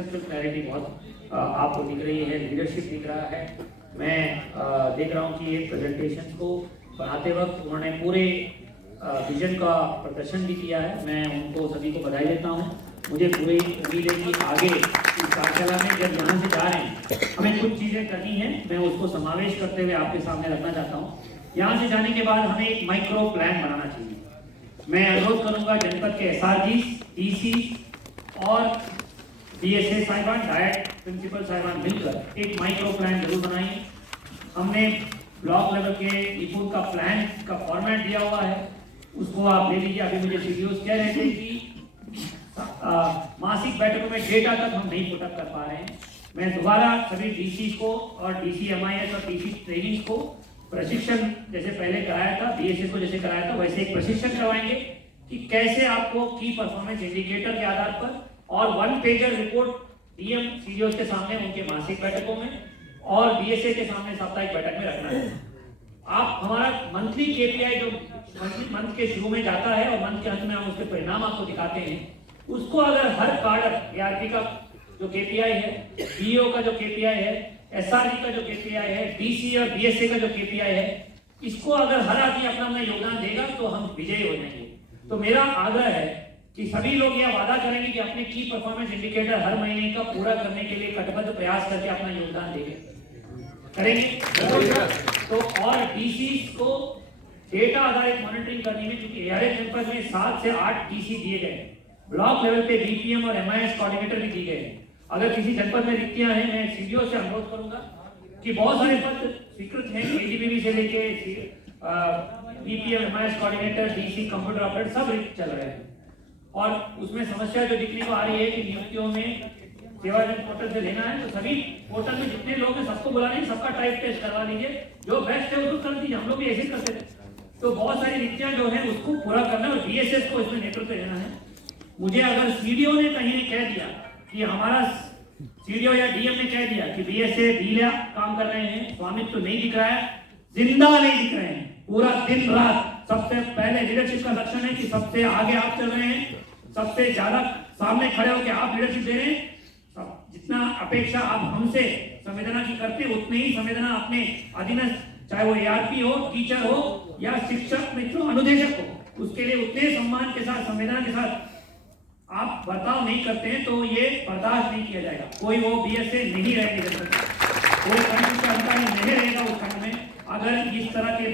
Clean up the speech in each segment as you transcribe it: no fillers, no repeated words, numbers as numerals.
Conceptual clarity बहुत आपको दिख रही है, लीडरशिप दिख रहा है। मैं देख रहा हूँ कि ये प्रेजेंटेशन को बनाते वक्त उन्होंने पूरे विजन का प्रदर्शन भी किया है। मैं उनको सभी को बधाई देता हूँ। मुझे पूरी उम्मीद है कि आगे इस कार्यशाला में जब यहाँ से जा रहे हैं हमें कुछ चीज़ें करनी है, मैं उसको समावेश करते हुए आपके सामने रखना चाहता हूँ। यहाँ से जाने के बाद हमें एक माइक्रो प्लान बनाना चाहिए। मैं अनुरोध करूँगा जनपद के SRG, DC और DSA साहिबान, डायरेक्ट प्रिंसिपल साहिबान मिलकर एक माइक्रो प्लान जरूर बनाइए। हमने ब्लॉक लेवल के निपुण का प्लान का फॉर्मेट दिया हुआ है, उसको आप ले लीजिए। अभी मुझे CDOs कह रहे थे कि मासिक बैठकों में डेटा तक हम नहीं पुटअप कर पा रहे हैं। मैं दोबारा सभी DC को और DC MIS और DC ट्रेनिंग्स को प्रशिक्षण जैसे पहले कराया था, BSS को जैसे कराया था, वैसे एक प्रशिक्षण करवाएंगे कि कैसे आपको की परफॉर्मेंस इंडिकेटर के आधार पर और 1 पेजर रिपोर्ट DM CDOs के सामने उनके मासिक बैठकों में और BSA के सामने साप्ताहिक बैठक में रखना है। आप हमारा मंथली KPI जो मंथ के शुरू में जाता है और मंथ के अंत में हम उसके परिणाम आपको दिखाते हैं, उसको अगर हर कार्डर ARP का जो KPI है, BO का जो KPI है, SRG का जो KPI है, DC और BSA का जो KPI है, इसको अगर हर आदमी अपना अपना योगदान देगा तो हम विजयी हो जाएंगे। तो मेरा आग्रह है कि सभी लोग यह वादा करेंगे कि अपने की परफॉर्मेंस इंडिकेटर हर महीने का पूरा करने के लिए कटिबद्ध प्रयास करके अपना योगदान देंगे, करेंगे। तो और DC को डेटा आधारित मॉनिटरिंग करने में, क्योंकि ARS जनपद में 7 से 8 DC दिए गए, ब्लॉक लेवल पे BPM और MIS कोऑर्डिनेटर भी दिए गए। अगर किसी जनपद में रिक्तियां हैं, मैं CDO से अनुरोध करूंगा कि बहुत सारे पद स्वीकृत हैं, ADPB से लेके BPM, MIS coordinator, DC computer operator सब रिक्त चल रहे हैं। और उसमें समस्या जो दिखने को आ रही है कि नियुक्तियों में सेवाजन पोर्टल से लेना है, तो सभी पोर्टल में जितने लोग हैं सबको बुलाने, सबका टाइप टेस्ट करवा लीजिए, जो बेस्ट है उसको कर दीजिए। हम लोग भी ऐसे करते थे। तो बहुत सारी रिक्तियां जो है उसको पूरा करना है और BSS को इसमें नेतृत्व देना है। मुझे अगर CDO ने कहीं कह दिया कि हमारा CDO या DM ने कह दिया कि BSA ढीला काम कर रहे हैं, स्वामित्व तो नहीं दिख रहा है, जिंदा नहीं दिख रहे हैं, पूरा दिन रात सबसे पहले लीडरशिप का लक्षण है कि सबसे आगे आप चल रहे हैं, सबसे ज्यादा सामने खड़े होकर आप लीडरशिप दे रहे हैं। जितना अपेक्षा आप हमसे संवेदना की करते हैं, उतनी ही संवेदना अपने अधीनस्थ, चाहे वो ARP हो, टीचर हो या शिक्षक मित्रों, अनुदेशक हो, उसके लिए उतने सम्मान के साथ, संवेदना के साथ आप बर्ताव नहीं करते हैं तो ये बर्दाश्त नहीं किया जाएगा। कोई वो BSA नहीं रहेंगे, कोई खंड का अधिकारी नहीं रहेगा उस खंड में अगर इस तरह के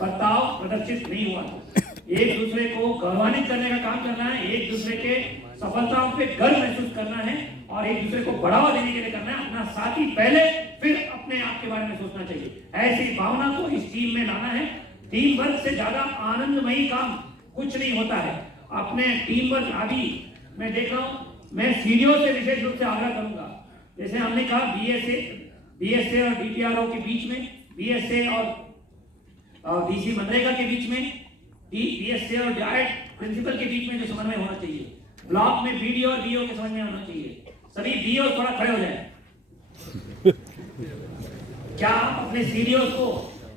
बर्ताव प्रदर्शित नहीं हुआ। एक दूसरे को गौरवान्वित करने का काम करना है, एक दूसरे के सफलताओं पे गर्व महसूस करना है और एक दूसरे को बढ़ावा देने के लिए करना है। अपना साथी पहले, फिर अपने आप के बारे में सोचना चाहिए। ऐसी भावना को इस टीम में लाना है। टीम वर्क से ज्यादा आनंदमयी काम कुछ नहीं होता है। अपने टीम वर्क अभी मैं देख रहा हूँ, मैं CDO से विशेष रूप से आग्रह करूंगा, जैसे हमने कहा BSA और DPRO के बीच में, BSA और DC मनरेगा के बीच में, BSA और डायरेक्ट प्रिंसिपल के बीच में जो समन्वय होना चाहिए, ब्लॉक में BDO और BO के समन्वय होना चाहिए। सभी BO थोड़ा खड़े हो जाए। क्या आप अपने CDO को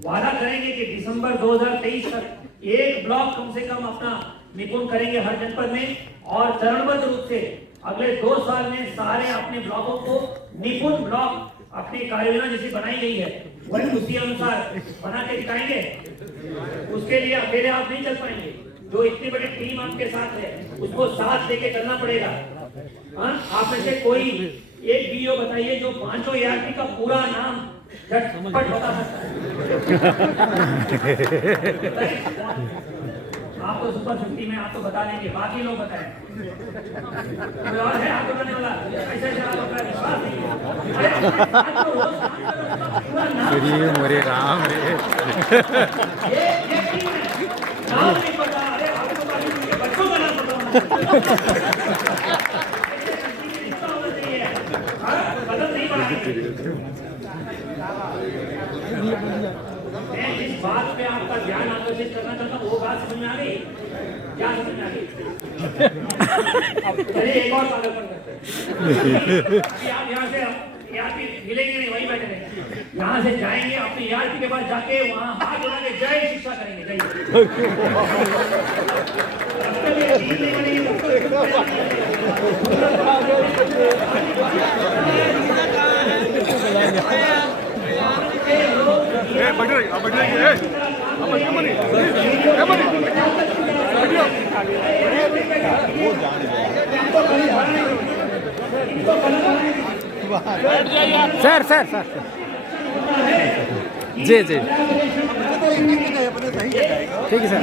वादा करेंगे कि दिसंबर 2023 तक एक ब्लॉक कम से कम अपना निपुण करेंगे हर जनपद में, और चरणबद्ध रूप से अगले 2 साल में सारे अपने ब्लॉकों को निपुण ब्लॉक अपनी कार्ययोजना जैसी बनाई गई है वही उसी अनुसार बना के दिखाएंगे। उसके लिए अकेले आप नहीं चल पाएंगे, जो इतनी बड़ी टीम आपके साथ है उसको साथ लेके चलना पड़ेगा। आप में से कोई एक BO बताइए जो 5 ARP का पूरा नाम झटपट बता सकता है। आप तो सुपर 50 में आप तो बता देंगे, बाकी लोग बताएं। कोई और है आपको बताने वाला? ऐसे आपका विश्वास नहीं है। मोरे राम रे, ये टीम है, नाम नहीं पता। अरे आपको बच्चों का नाम पता बदल नहीं पड़ा। मैं जिस बात पे आपका ध्यान आकर्षित करना चाहता हूँ वो बात समझ में आ गई? क्या समझ में आ गई? चलिए एक और पागलपन करते हैं। आप यहाँ से ARP मिलेंगे नहीं, वहीं बैठे रहेंगे। यहाँ से जाएंगे अपने ARP के पास, जाके वहाँ हाथ जोड़ा के जय शिक्षा करेंगे। जय सर सर सर जी जी ठीक है सर।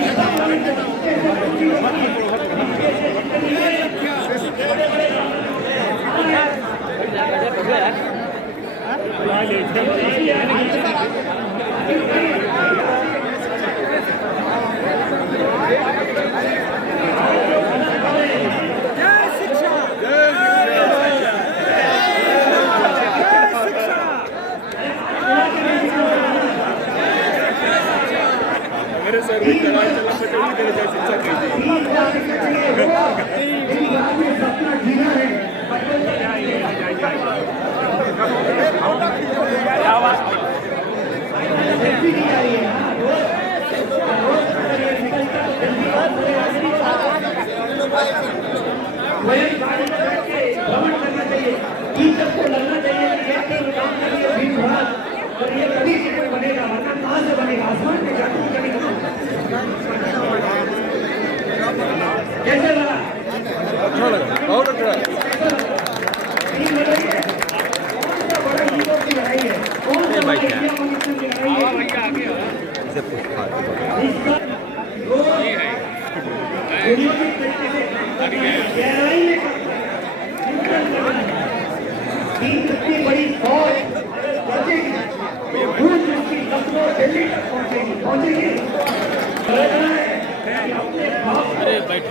बड़ी फौज दिल्ली तक पहुंचेगी। अरे बैठ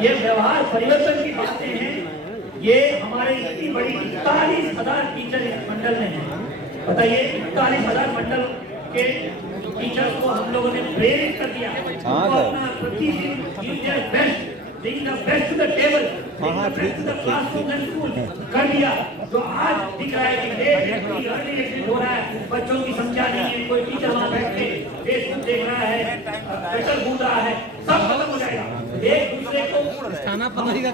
ये व्यवहार परिवर्तन की बातें हैं। ये हमारे इतनी बड़ी 41,000 टीचर इस मंडल में हैं। बताइए 41,000 मंडल के टीचर्स को हम लोगों ने प्रेरित कर दिया। अपना प्रतिदिन bring the best to the table, bring the best to the classroom and school कर दिया। जो आज दिख रहा है कि लर्निंग हो रहा है, बच्चों की संख्या नहीं है, कोई टीचर वहाँ बैठ के फेसबुक देख रहा है, ट्विटर घूम रहा है, सब खत्म हो जाएगा। एक दूसरे को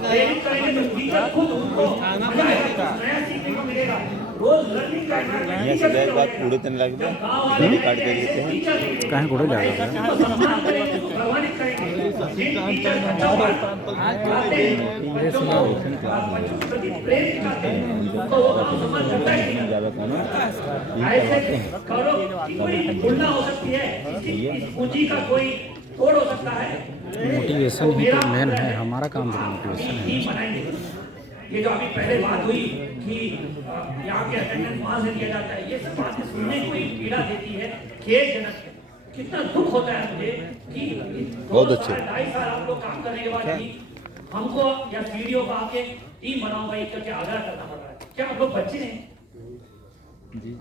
प्रेरित करेंगे तो टीचर खुद उनको नया सीखने को मिलेगा। रोज लर्निंग करना ये बात कूड़े तन लग गया काट दे देते हैं कहाँ कूड़े जाएगा सम्मान करेंगे, प्रवाहित करेंगे। जिन टीचर अच्छा पढ़ाते हैं, बच्चों को प्रति प्रेरित करते हैं, उनको वो सम्मान करता है। ऐसे करो कि कोई भूलना हो सकती है, इस पूंजी का कोई तोड़ हो सकता है। मोटिवेशन ही तो मेन है, हमारा काम तो मोटिवेशन है। ये जो अभी पहले बात हुई कि यहाँ के अटेंडेंस वहाँ से दिया जाता है, ये सब बातें सुनने को ही पीड़ा देती है, खेदजनक है। कितना दुख होता है मुझे कि बहुत अच्छे 2.5 साल आप लोग काम करने के बाद भी हमको या सीडीओ को आके टीम बनाओ भाई करके आग्रह करना पड़ रहा है। क्या आप लोग बच्चे हैं?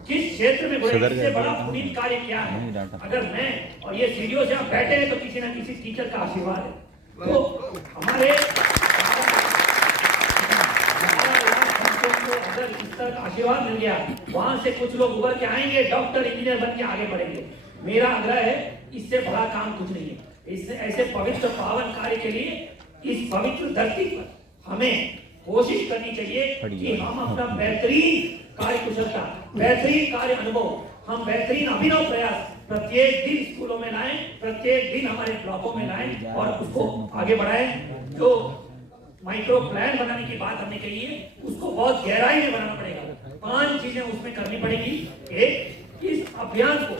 किस क्षेत्र में बड़े इससे बड़ा पुनीत कार्य क्या है? अगर मैं और ये सीडीओ से आप बैठे हैं तो किसी न किसी टीचर का आशीर्वाद है। तो हमारे अगर इस तरह का आशीर्वाद मिल गया, वहां से कुछ लोग उभर के आएंगे, डॉक्टर इंजीनियर बन के आगे बढ़ेंगे। मेरा आग्रह है, इससे बड़ा काम कुछ नहीं है। इससे ऐसे पवित्र पावन कार्य के लिए इस पवित्र धरती पर हमें कोशिश करनी चाहिए कि हम अपना बेहतरीन कार्य कुशलता, बेहतरीन कार्य अनुभव, हम बेहतरीन अभिनव प्रयास प्रत्येक दिन स्कूलों में लाएं, प्रत्येक दिन हमारे ब्लॉकों में लाएं और उसको आगे बढ़ाएं। जो माइक्रो प्लान बनाने की बात करने के लिए उसको बहुत गहराई में बनाना पड़ेगा। 5 चीजें उसमें करनी पड़ेगी। एक, इस अभियान को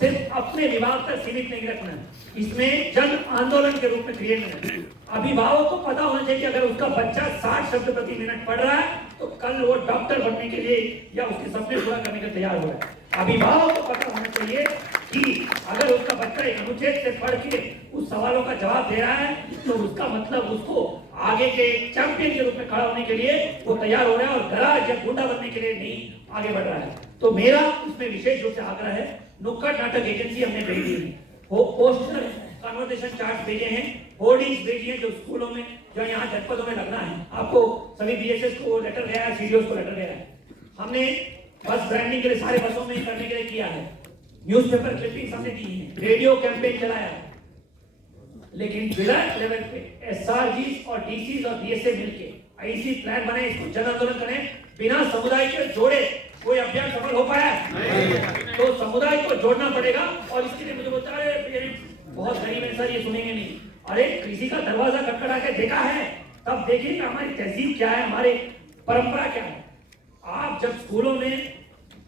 सिर्फ अपने विभाग तक सीमित नहीं रखना, इसमें जन आंदोलन के रूप में क्रिएट करना। अभिभावक को पता होना चाहिए कि अगर उसका बच्चा 60 शब्द प्रति मिनट पढ़ रहा है तो कल वो डॉक्टर बनने के लिए या उसके सपने पूरा करने के तैयार हो रहा है। अभिभावक को पता होना चाहिए कि अगर उसका बच्चा एक अनुच्छेद से पढ़ के उस सवालों का जवाब दे रहा है तो उसका मतलब उसको आगे के चैंपियन के रूप में खड़ा होने के लिए वो तैयार हो रहा है और गराज या गुंडा बनने के लिए नहीं आगे बढ़ रहा है। तो मेरा इसमें विशेष रूप से आग्रह है, नुक्कड़ नाटक एजेंसी हमने भेजी है, पोस्टर कन्वर्सेशन चार्ट भेजे हैं, होर्डिंग्स भेजी हैं जो स्कूलों में, जो यहाँ जनपदों में लगना है। आपको सभी बीएसएस को लेटर गया है, सीडीओ को लेटर गया है। हमने बस ब्रांडिंग के लिए सारे बसों में करने के लिए किया है, न्यूज़पेपर क्लिपिंग्स हमने दी है, रेडियो कैंपेन चलाया है। लेकिन ब्लॉक लेवल पे एसआरजी और डीसी और बीएसए मिलके ऐसी प्लान बनाए, इसको जन आंदोलन करें, बिना समुदाय के जोड़े कोई अभियान सफल हो पाया है? तो समुदाय को जोड़ना पड़ेगा। और इसके लिए मुझे बोलता है अरे बहुत गरीब है सर, ये सुनेंगे नहीं। अरे किसी का दरवाजा खटखटा के देखा है, तब देखिए कि हमारी तहजीब क्या है, हमारी परंपरा क्या है। आप जब स्कूलों में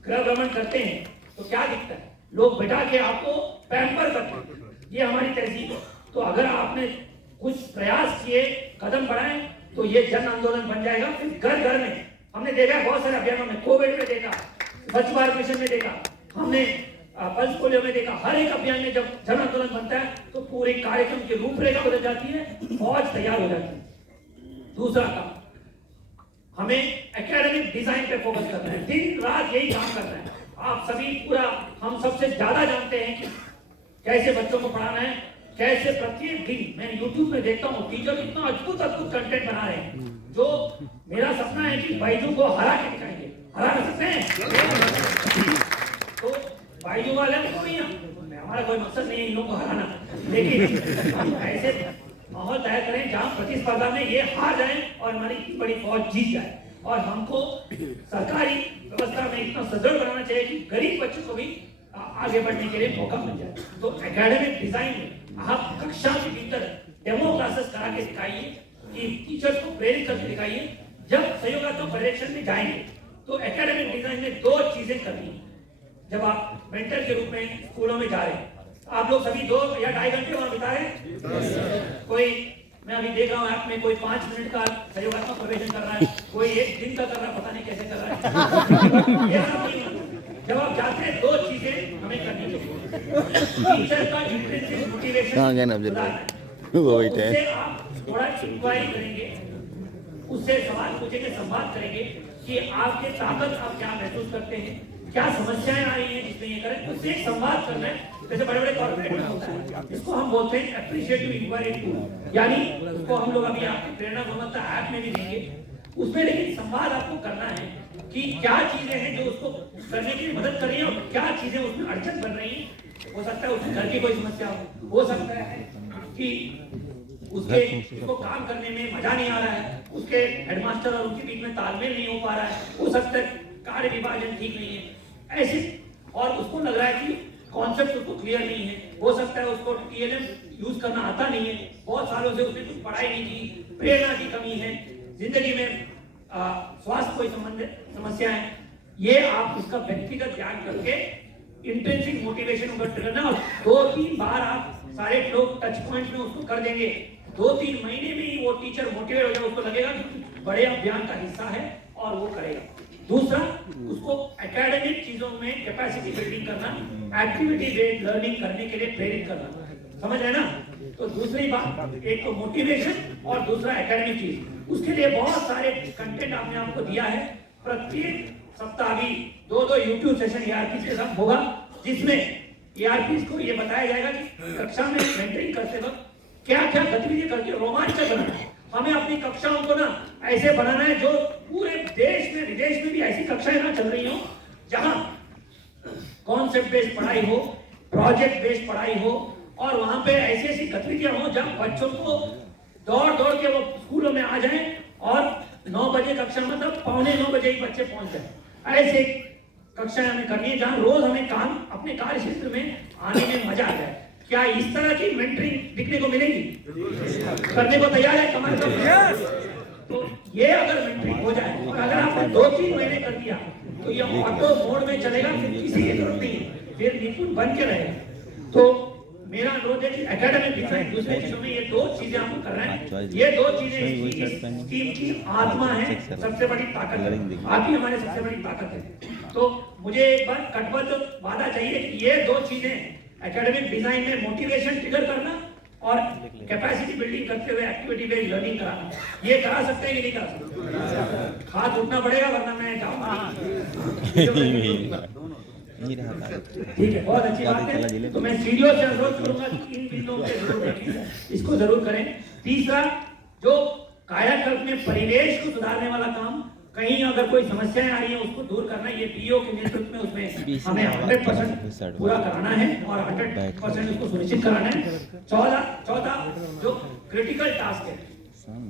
गृह भ्रमण करते हैं तो क्या दिखता है? लोग बैठा के आपको पैम्पर करते हैं, ये हमारी तहजीब है। तो अगर आपने कुछ प्रयास किए, कदम बढ़ाए, तो ये जन आंदोलन बन जाएगा। फिर घर घर में हमने देखा है बहुत सारे अभियानों में, कोविड में देखा, स्वच्छ भारत मिशन में देखा, हमने पल्स पोलियो में देखा। हर एक अभियान में जब जन आंदोलन बनता है तो पूरे कार्यक्रम की रूपरेखा बदल जाती है, फौज तैयार हो जाती है। दूसरा काम, हमें एकेडमिक डिजाइन पे फोकस करना है, दिन रात यही काम करना है। आप सभी पूरा, हम सबसे ज्यादा जानते हैं कि कैसे बच्चों को पढ़ाना है, कैसे प्रत्येक दिन मैं YouTube में देखता हूँ टीचर इतना अद्भुत अद्भुत कंटेंट बना रहे हैं। जो मेरा सपना है कि बाइजू को हरा के दिखाएंगे। हरा सकते हैं तो बाइजू वाले को भी, हमारा कोई मकसद नहीं है इन लोगों को हराना, लेकिन हम ऐसे माहौल तैयार करें जहां प्रतिस्पर्धा में ये हार जाए और हमारी इतनी बड़ी फौज जीत जाए। और हमको सरकारी व्यवस्था में इतना सदृढ़ बनाना चाहिए कि गरीब बच्चों को भी आगे बढ़ने के लिए मौका मिल जाए। तो एकेडमिक डिजाइन में आप कक्षा के भीतर डेमो क्लासेस करा के दिखाइए, कि टीचर्स को प्रेरित करके दिखाइए। जब सहयोगात्मक पर्यवेक्षण में जाएंगे तो एकेडमिक डिजाइन में दो चीजें करनी है। जब आप मेंटर के रूप में स्कूलों में जा रहे हैं, आप लोग सभी 2 या 2.5 घंटे वहां बिता रहे हैं। कोई, मैं अभी देख रहा हूँ ऐप में कोई 5 मिनट का सहयोगात्मक प्रवेशन कर रहा है, कोई 1 दिन का कर रहा है, पता नहीं कैसे कर रहा है। ये सब नहीं होता। जब आप जाते हैं 2 चीजें हमें करनी चाहिए। टीचर का इंट्रिंसिक मोटिवेशन, उससे आप थोड़ा इंक्वायरी करेंगे, उससे सवाल पूछेंगे, संवाद करेंगे कि आपके ताकत आप क्या महसूस करते हैं, क्या समस्याएं आ रही हैं जिसमें ये करें। उससे एक संवाद करना है। जैसे बड़े बड़े कॉर्पोरेट में होता है, इसको हम बोलते हैं एप्रिशिएटिव इंक्वायरी टूल, यानी उसको हम लोग अभी आपकी प्रेरणा गुणवत्ता ऐप में भी देंगे। उसमें लेकिन संवाद आपको करना है कि क्या चीजें हैं जो उसको करने के लिए मदद कर रही है और क्या चीजें उसमें अड़चन बन रही है। हो सकता है उसके घर की कोई समस्या हो सकता है कि उसको काम करने में मजा नहीं आ रहा है, उसके हेडमास्टर और उनके बीच में तालमेल नहीं हो पा रहा है, हो सकता है कार्य विभाजन ठीक नहीं है ऐसे, और उसको लग रहा है कि कॉन्सेप्ट उसको क्लियर नहीं है। हो सकता है उसको टीएलएम यूज करना आता नहीं है, बहुत सालों से उसने कुछ पढ़ाई नहीं की, प्रेरणा की कमी है, जिंदगी में स्वास्थ्य कोई समस्या है। ये आप उसका व्यक्तिगत ध्यान करके इंटेंसिव मोटिवेशन करना, और 2-3 बार आप सारे लोग टच पॉइंट्स में उसको कर देंगे, 2-3 महीने में ही वो टीचर मोटिवेट हो जाए, उसको लगेगा कि बड़े अभियान का हिस्सा है और वो करेगा। दूसरा, उसको एकेडमिक चीजों में कैपेसिटी बिल्डिंग करना, एक्टिविटी बेस्ड लर्निंग करने के लिए प्रेरित करना, समझ रहे ना। तो दूसरी बात, एक तो मोटिवेशन और दूसरा एकेडमिक चीज। उसके लिए बहुत सारे कंटेंट आपने आपको दिया है। प्रत्येक सप्ताह भी 2-2 यूट्यूब सेशन ERP के साथ होगा, जिसमें ERP को ये बताया जाएगा कि कक्षा में मेंटरिंग करते वक्त क्या क्या गतिविधि करके रोमांचक बनाना है। हमें अपनी कक्षाओं को ना ऐसे बनाना है जो पूरे देश में विदेश में भी ऐसी कक्षाएं ना चल रही हो जहां कॉन्सेप्ट बेस्ड पढ़ाई हो, प्रोजेक्ट बेस्ड पढ़ाई हो, और वहां पे ऐसी ऐसी गतिविधियां हो जहां बच्चों को दौड़ दौड़ के वो स्कूलों में आ जाएं और 9 बजे कक्षा मतलब 8:45 बजे ही बच्चे पहुंच जाए। ऐसे कक्षाएं हमें करनी है जहां रोज हमें काम अपने कार्य क्षेत्र में आने में मजा आ जाए। क्या इस तरह की मेंटरिंग दिखने को मिलेगी? करने को तैयार है कमर का? तो ये अगर मेंटरिंग हो जाए और अगर आपने 2-3 महीने कर दिया तो ये ऑटो मोड में चलेगा, फिर किसी की जरूरत नहीं है, फिर निपुण बन के रहेगा। तो मेरा अनुरोध है कि एकेडमिक डिजाइन दूसरे चीजों में ये 2 चीजें आपको करना है। ये 2 चीजें टीम की आत्मा है, सबसे बड़ी ताकत है, आप ही हमारे सबसे बड़ी ताकत है। तो मुझे एक बार कटबद्ध वादा चाहिए कि ये 2 चीजें एकेडमिक डिजाइन में मोटिवेशन ट्रिगर करना और कैपेसिटी बिल्डिंग करते हुए एक्टिविटी बेस्ड लर्निंग कराना, ये करा सकते हैं कि नहीं करा सकते? हाथ उठना पड़ेगा वरना मैं जाऊंगा। ठीक है, बहुत अच्छी बात है। तो मैं सीडीओ से अनुरोध करूंगा कि इन बिंदुओं पे जरूर देखें, इसको जरूर करें। तीसरा, जो कायाकल्प में परिवेश को सुधारने वाला काम, कहीं अगर कोई समस्याएं आ रही है उसको दूर करना, ये पीओ के नेतृत्व में उसमें हमें 100% पूरा कराना है और 100% उसको सुनिश्चित कराना है। चौथा जो क्रिटिकल टास्क है,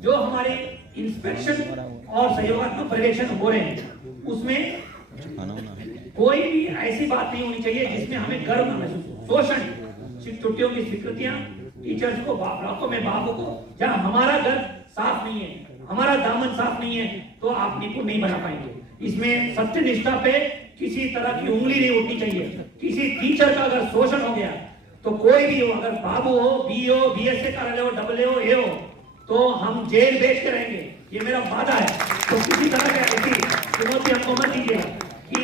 जो हमारे इंस्पेक्शन और सहयोगात्मक पर्यवेक्षण हो रहे हैं, उसमें खाना वाना है। कोई भी ऐसी बात नहीं होनी चाहिए जिसमें हमें गर्व न महसूस हो। शोषण, छुट्टियों की स्वीकृतियां, टीचर्स को ब्लॉकों में बाबू को, जहां हमारा घर साफ नहीं है, हमारा दामन साफ नहीं है, तो आप निपुण नहीं बना पाएंगे। इसमें सत्य निष्ठा पे किसी तरह की उंगली नहीं उठनी चाहिए। किसी टीचर का अगर शोषण हो गया तो कोई भी हो, अगर बाबू हो, बी हो, बीएसए कार्यालय हो, डबल हो, ए हो, तो हम जेल बेच के रहेंगे, ये मेरा वादा है। तो किसी तरह के ऐसी चुनौती हमको मत दीजिएगा कि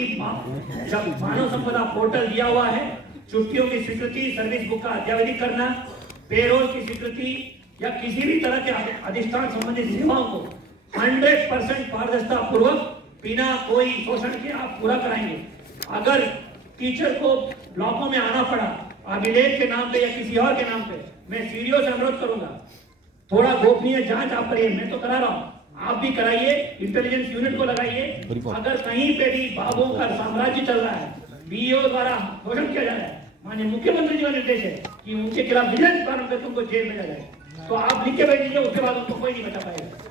जब मानव संपदा पोर्टल दिया हुआ है, छुट्टियों की स्वीकृति, सर्विस बुक का अद्यावधि करना, पेरोल की स्वीकृति या किसी भी तरह के अधिष्ठान संबंधित सेवाओं को 100% पारदर्शिता पूर्वक बिना कोई शोषण के आप पूरा कराएंगे। अगर टीचर को ब्लॉकों में आना पड़ा अभिलेख के नाम पे या किसी और के नाम पे, मैं सीडीओ से अनुरोध करूंगा, थोड़ा गोपनीय जांच आप करिए। मैं तो करा रहा हूं, आप भी कराइए, इंटेलिजेंस यूनिट को लगाइए। अगर कहीं पे भी बाबुओं का साम्राज्य चल रहा है, बीईओ द्वारा शोषण किया जा रहा है, माननीय मुख्यमंत्री जी का निर्देश है कि उनके खिलाफ विजिलेंस कानून पे तुमको जेल भेजा जाए, तो आप लिख के भेज दीजिए, उसके बाद उनको कोई नहीं बचा पाएगा।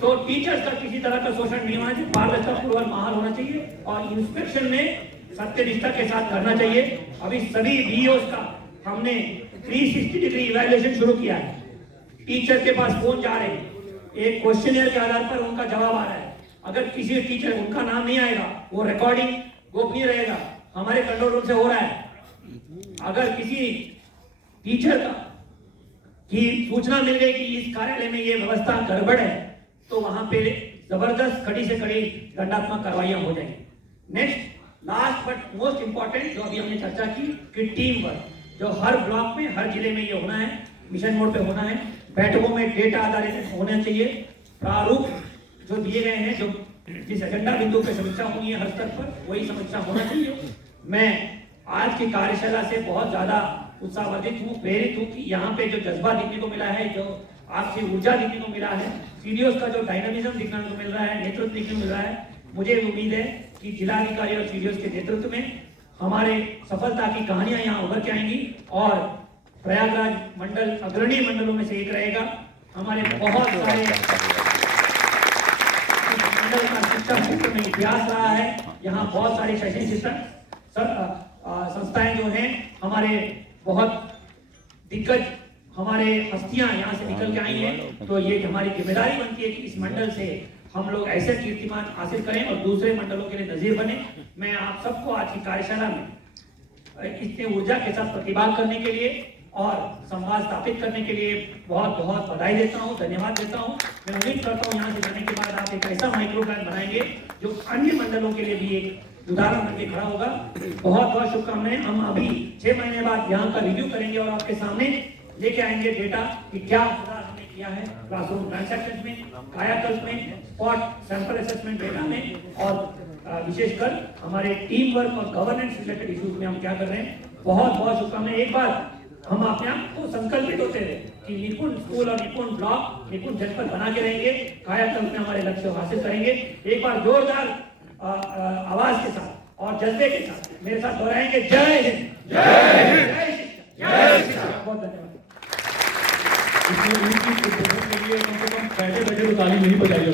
तो टीचर्स का किसी तरह का शोषण नहीं होना चाहिए, पारदर्शिता पूर्वक माहौल होना चाहिए और इंस्पेक्शन में सत्यनिष्ठा के साथ करना चाहिए। अभी सभी बीईओ का हमने 360 डिग्री इवैल्यूएशन शुरू किया है। टीचर के पास फोन जा रहे हैं, एक क्वेश्चनियर के आधार पर उनका जवाब आ रहा है। अगर किसी टीचर, उनका नाम नहीं आएगा, वो रिकॉर्डिंग गोपनीय रहेगा, हमारे कंट्रोल रूम से हो रहा है। अगर किसी टीचर का की सूचना मिल गई कि इस कार्यालय में ये व्यवस्था गड़बड़ है, तो वहां पे जबरदस्त कड़ी से कड़ी दंडात्मक कार्रवाइयां हो जाएंगी। Next, last but most important जो अभी हमने चर्चा की कि टीम वर्क, जो हर ब्लॉक में, हर जिले में ये होना है, मिशन मोड पे होना है। बैठकों में डेटा आधारित होना चाहिए। प्रारूप जो दिए गए हैं, जो जिस एजेंडा बिंदु पे समीक्षा होनी है हर स्तर पर, वही समीक्षा होना चाहिए। मैं आज की कार्यशाला से बहुत ज्यादा उत्साहवर्धित हूँ, प्रेरित हूँ कि यहाँ पे जो जज्बा देखने को मिला है, जो आपसी ऊर्जा देखने को मिला है, सीडीओस का जो डायनामिज्म देखने को मिल रहा है, नेतृत्व देखने को मिल रहा है, मुझे उम्मीद है कि जिलाधिकारी और सीडीओस के नेतृत्व में हमारे सफलता की कहानियां यहाँ उभर के आएंगी और प्रयागराज मंडल अग्रणी मंडलों में से एक रहेगा। हमारे बहुत सारे मंडल का शिक्षा क्षेत्र में इतिहास रहा है। यहाँ बहुत सारी शैक्षणिक संस्थाएं जो हैं, हमारे बहुत दिग्गज हमारे हस्तियां यहाँ से निकल के आई हैं। तो ये हमारी जिम्मेदारी बनती है कि इस मंडल से हम लोग ऐसे कीर्तिमान हासिल करें और दूसरे मंडलों के लिए नजीर बने। मैं आप सबको आज की कार्यशाला में इतने ऊर्जा के साथ प्रतिभाग करने के लिए और संवाद स्थापित करने के लिए बहुत बहुत बधाई देता हूँ, धन्यवाद देता हूँ। मैं उम्मीद करता हूँ यहाँ से जाने के बाद आप एक ऐसा माइक्रो प्लान बनाएंगे जो अन्य मंडलों के लिए भी एक उदाहरण बनके खड़ा होगा। बहुत बहुत शुभकामनाएं। हम अभी 6 महीने बाद यहाँ का रिव्यू करेंगे और आपके सामने लेके आएंगे डेटा कि क्या सुधार हमने किया है क्लासरूम ट्रांसैक्शन में, कायाकल्प में, स्पॉट सैंपल असेसमेंट डेटा में और विशेषकर हमारे टीम वर्क और गवर्नेंस रिलेटेड इश्यूज में हम क्या कर रहे हैं। बहुत बहुत शुभकामनाएं। एक बार हम अपने आप को संकल्पित होते रहे कि निपुण स्कूल और निपुण ब्लॉक, निपुण जनपद बना के रहेंगे, कायाकल्प में हमारे लक्ष्य हासिल करेंगे। एक बार जोरदार आवाज के साथ और जज्बे के साथ मेरे साथ दोहराएंगे, जय हिंद, जय हिंद, जय श्री। बहुत धन्यवाद। इसमें के लिए कम से कम बैठे बैठे तो ताली नहीं बजाइए।